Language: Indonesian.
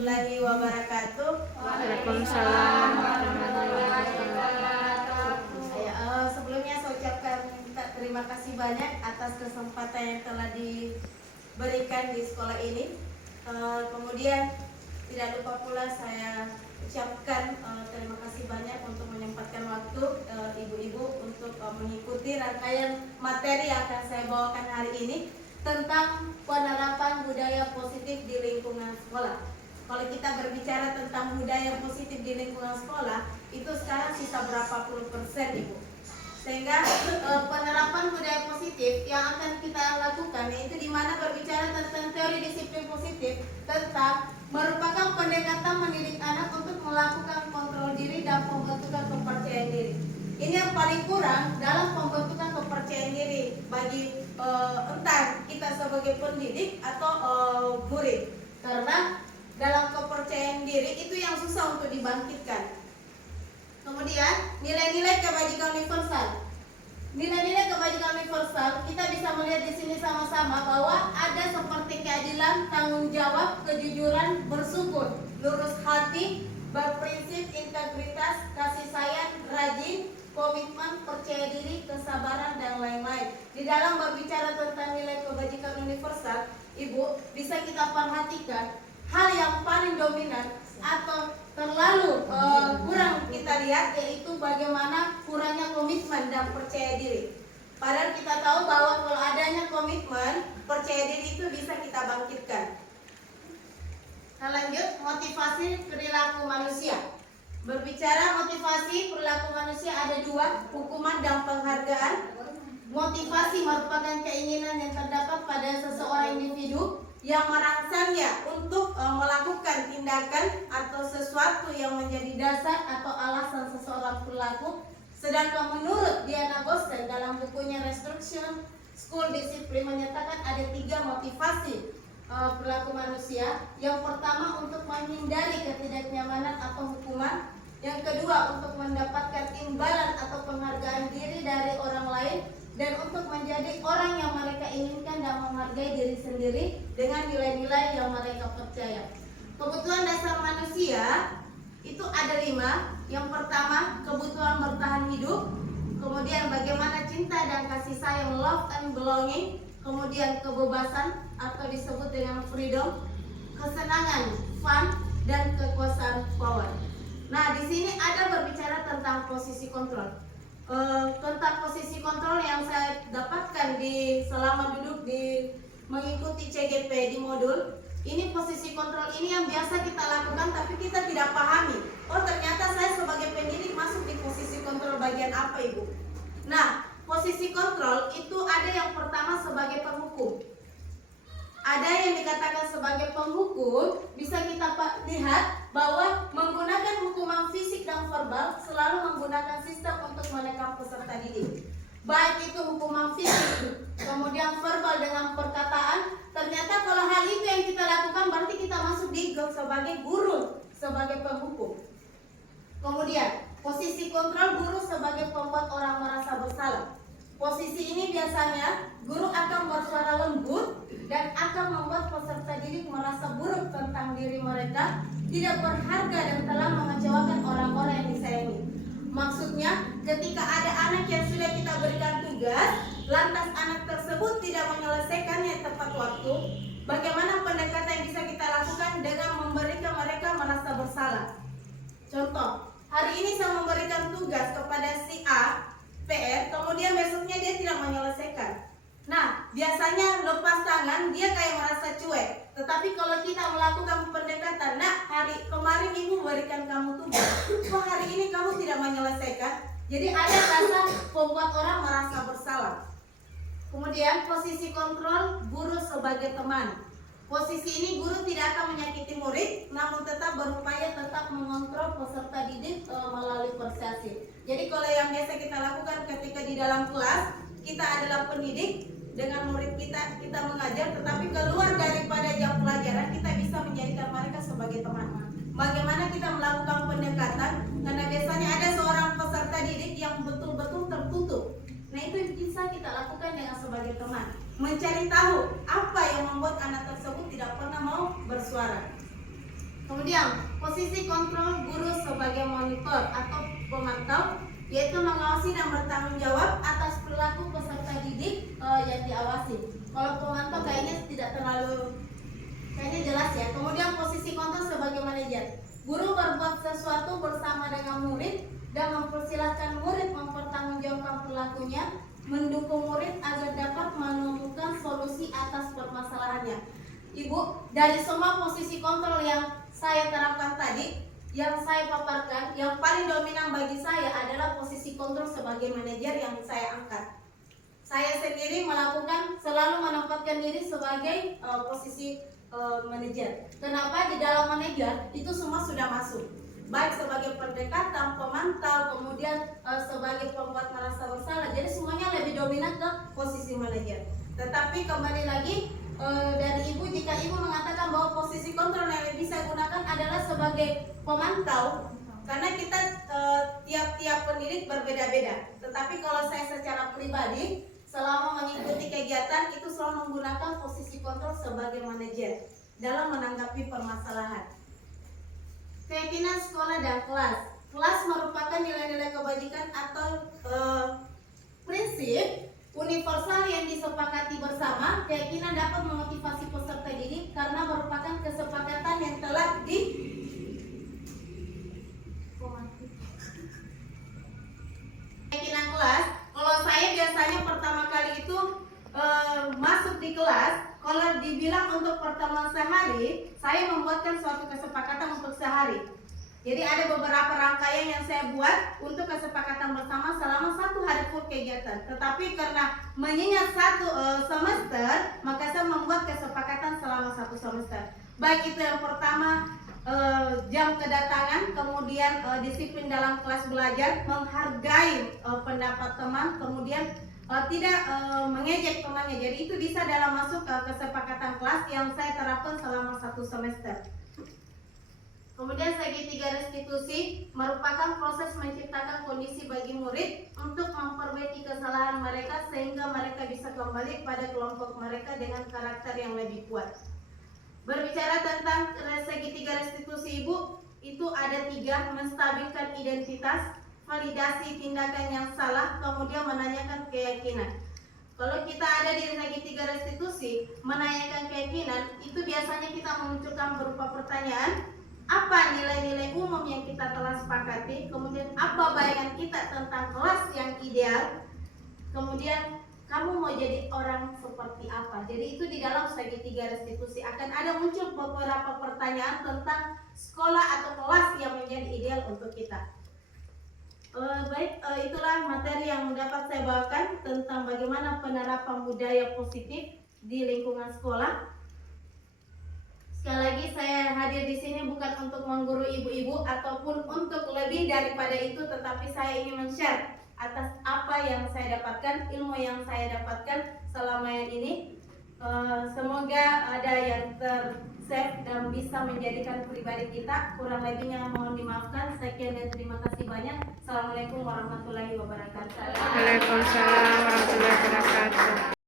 warahmatullahi wabarakatuh. Waalaikumsalam warahmatullahi wabarakatuh. Sebelumnya saya ucapkan terima kasih banyak atas kesempatan yang telah diberikan di sekolah ini. Kemudian tidak lupa pula saya ucapkan terima kasih banyak untuk menyempatkan waktu ibu-ibu untuk mengikuti rangkaian materi yang akan saya bawakan hari ini tentang penerapan budaya positif di lingkungan sekolah. Kalau kita berbicara tentang budaya positif di lingkungan sekolah, itu sekarang sisa berapa puluh persen, Ibu? Sehingga penerapan budaya positif yang akan kita lakukan yaitu di mana berbicara tentang teori disiplin positif tentang merupakan pendekatan mendidik anak untuk melakukan kontrol diri dan pembentukan kepercayaan diri. Ini yang paling kurang dalam pembentukan kepercayaan diri bagi entah kita sebagai pendidik atau murid, karena dalam kepercayaan diri itu yang susah untuk dibangkitkan. Kemudian nilai-nilai kebajikan universal. Nilai-nilai kebajikan universal kita bisa melihat di sini sama-sama bahwa ada seperti keadilan, tanggung jawab, kejujuran, bersyukur, lurus hati, berprinsip, integritas, kasih sayang, rajin, komitmen, percaya diri, kesabaran, dan lain-lain. Di dalam berbicara tentang nilai kebajikan universal, Ibu, bisa kita perhatikan hal yang paling dominan atau terlalu kurang kita lihat yaitu bagaimana kurangnya komitmen dan percaya diri. Padahal kita tahu bahwa kalau adanya komitmen, percaya diri itu bisa kita bangkitkan. Nah, lanjut, motivasi perilaku manusia. Berbicara motivasi perilaku manusia ada dua, hukuman dan penghargaan. Motivasi merupakan keinginan yang terdapat pada seseorang individu yang merangsangnya untuk melakukan tindakan atau sesuatu yang menjadi dasar atau alasan seseorang perilaku. Sedangkan menurut Diana Boston dalam bukunya Restriction School Discipline menyatakan ada tiga motivasi perilaku manusia. Yang pertama untuk menghindari ketidaknyamanan atau hukuman. Yang kedua untuk mendapatkan imbalan atau penghargaan diri dari orang lain. Dan untuk menjadi orang yang mereka inginkan dan menghargai diri sendiri dengan nilai-nilai yang mereka percaya. Kebutuhan dasar manusia itu ada 5. Yang pertama, kebutuhan bertahan hidup. Kemudian bagaimana cinta dan kasih sayang, love and belonging. Kemudian kebebasan atau disebut dengan freedom, kesenangan, fun, dan kekuasaan, power. Nah, di sini ada berbicara tentang posisi kontrol. Tentang posisi kontrol yang saya dapatkan selama duduk mengikuti CGP di modul ini, posisi kontrol ini yang biasa kita lakukan tapi kita tidak pahami. Oh, ternyata saya sebagai pendidik masuk di posisi kontrol bagian apa, Ibu? Nah, posisi kontrol itu ada yang pertama sebagai penghukum. Ada yang dikatakan sebagai penghukum, bisa kita lihat bahwa menggunakan hukuman fisik dan verbal selalu menggunakan sistem untuk menekan peserta didik. Baik itu hukuman fisik, kemudian verbal dengan perkataan. Ternyata kalau hal itu yang kita lakukan berarti kita masuk di sebagai guru, sebagai penghukum. Kemudian posisi kontrol guru sebagai pembuat orang merasa bersalah. Posisi ini biasanya guru akan bersuara lembut dan akan membuat peserta didik merasa buruk tentang diri mereka, tidak berharga dan telah mengecewakan orang-orang yang disayangi. Maksudnya, ketika ada anak yang sudah kita berikan tugas, lantas anak tersebut tidak menyelesaikannya tepat waktu, bagaimana pendekatan yang bisa kita lakukan dengan memberikan mereka merasa bersalah? Contoh, hari ini saya memberikan tugas kepada si A, PR, kemudian besoknya dia tidak menyelesaikan. Nah, biasanya lepas tangan, dia kayak merasa cuek. Tetapi kalau kita melakukan pendekatan, nah hari kemarin ibu berikan kamu tugas, kok hari ini kamu tidak menyelesaikan? Jadi ada rasa membuat orang merasa bersalah. Kemudian posisi kontrol guru sebagai teman. Posisi ini guru tidak akan menyakiti murid, namun tetap berupaya tetap mengontrol peserta didik melalui persuasi. Jadi kalau yang biasa kita lakukan ketika di dalam kelas, kita adalah pendidik, dengan murid kita mengajar, tetapi keluar daripada jam pelajaran kita bisa menjadikan mereka sebagai teman. Bagaimana kita melakukan pendekatan? Karena biasanya ada seorang peserta didik yang betul-betul tertutup. Nah, itu bisa kita lakukan dengan sebagai teman. Mencari tahu apa yang membuat anak tersebut tidak pernah mau bersuara. Kemudian posisi kontrol guru sebagai monitor atau pemantau, yaitu mengawasi dan bertanggung jawab atas perilaku peserta didik yang diawasi. Kalau pemantau kayaknya tidak terlalu jelas ya. Kemudian posisi kontrol sebagai manajer. Guru berbuat sesuatu bersama dengan murid dan mempersilahkan murid mempertanggungjawabkan perilakunya, mendukung murid agar dapat menemukan solusi atas permasalahannya. Ibu, dari semua posisi kontrol yang saya terapkan tadi, yang saya paparkan, yang paling dominan bagi saya adalah posisi kontrol sebagai manajer yang saya angkat. Saya sendiri selalu menempatkan diri sebagai posisi manajer. Kenapa? Di dalam manajer itu semua sudah masuk, baik sebagai pendekatan, pemantau, kemudian sebagai pembuat merasa bersalah. Jadi semuanya lebih dominan ke posisi manajer. Tetapi kembali lagi dari ibu, jika ibu mengatakan bahwa posisi kontrol yang lebih saya gunakan adalah sebagai pemantau, karena kita tiap-tiap pendidik berbeda-beda. Tetapi kalau saya secara pribadi selama mengikuti kegiatan itu selalu menggunakan posisi kontrol sebagai manajer dalam menanggapi permasalahan. Keyakinan sekolah dan kelas. Kelas merupakan nilai-nilai kebajikan atau prinsip universal yang disepakati bersama. Keyakinan dapat memotivasi peserta didik karena merupakan kesepakatan yang telah keyakinan kelas. Kalau saya biasanya pertama kali itu masuk di kelas, kalau dibilang untuk pertemuan sehari, saya membuatkan suatu kesepakatan untuk sehari. Jadi ada beberapa rangkaian yang saya buat untuk kesepakatan bersama selama 1 hari full kegiatan. Tetapi karena mengingat 1 semester, maka saya membuat kesepakatan selama 1 semester. Baik itu yang pertama jam kedatangan, kemudian disiplin dalam kelas belajar, menghargai pendapat teman, kemudian tidak mengejek temannya. Jadi itu bisa dalam masuk ke kesepakatan kelas yang saya terapkan selama 1 semester. Kemudian segitiga restitusi merupakan proses menciptakan kondisi bagi murid untuk memperbaiki kesalahan mereka sehingga mereka bisa kembali pada kelompok mereka dengan karakter yang lebih kuat. Berbicara tentang segitiga restitusi ibu, itu ada 3: menstabilkan identitas, validasi tindakan yang salah, kemudian menanyakan keyakinan. Kalau kita ada di segitiga restitusi, menanyakan keyakinan, itu biasanya kita memunculkan berupa pertanyaan, apa nilai-nilai umum yang kita telah sepakati, kemudian apa bayangan kita tentang kelas yang ideal, kemudian kamu mau jadi orang seperti apa. Jadi itu di dalam segitiga restitusi akan ada muncul beberapa pertanyaan tentang sekolah atau kelas yang menjadi ideal untuk kita. Itulah materi yang dapat saya bawakan tentang bagaimana penerapan budaya positif di lingkungan sekolah. Sekali lagi saya hadir di sini bukan untuk mengguru ibu-ibu ataupun untuk lebih daripada itu, tetapi saya ingin men-share atas apa yang saya dapatkan, ilmu yang saya dapatkan selama ini. Semoga ada yang ter-save dan bisa menjadikan pribadi kita. Kurang lebihnya mohon dimaafkan. Sekian dan terima kasih banyak. Assalamualaikum warahmatullahi wabarakatuh. Waalaikumsalam warahmatullahi wabarakatuh.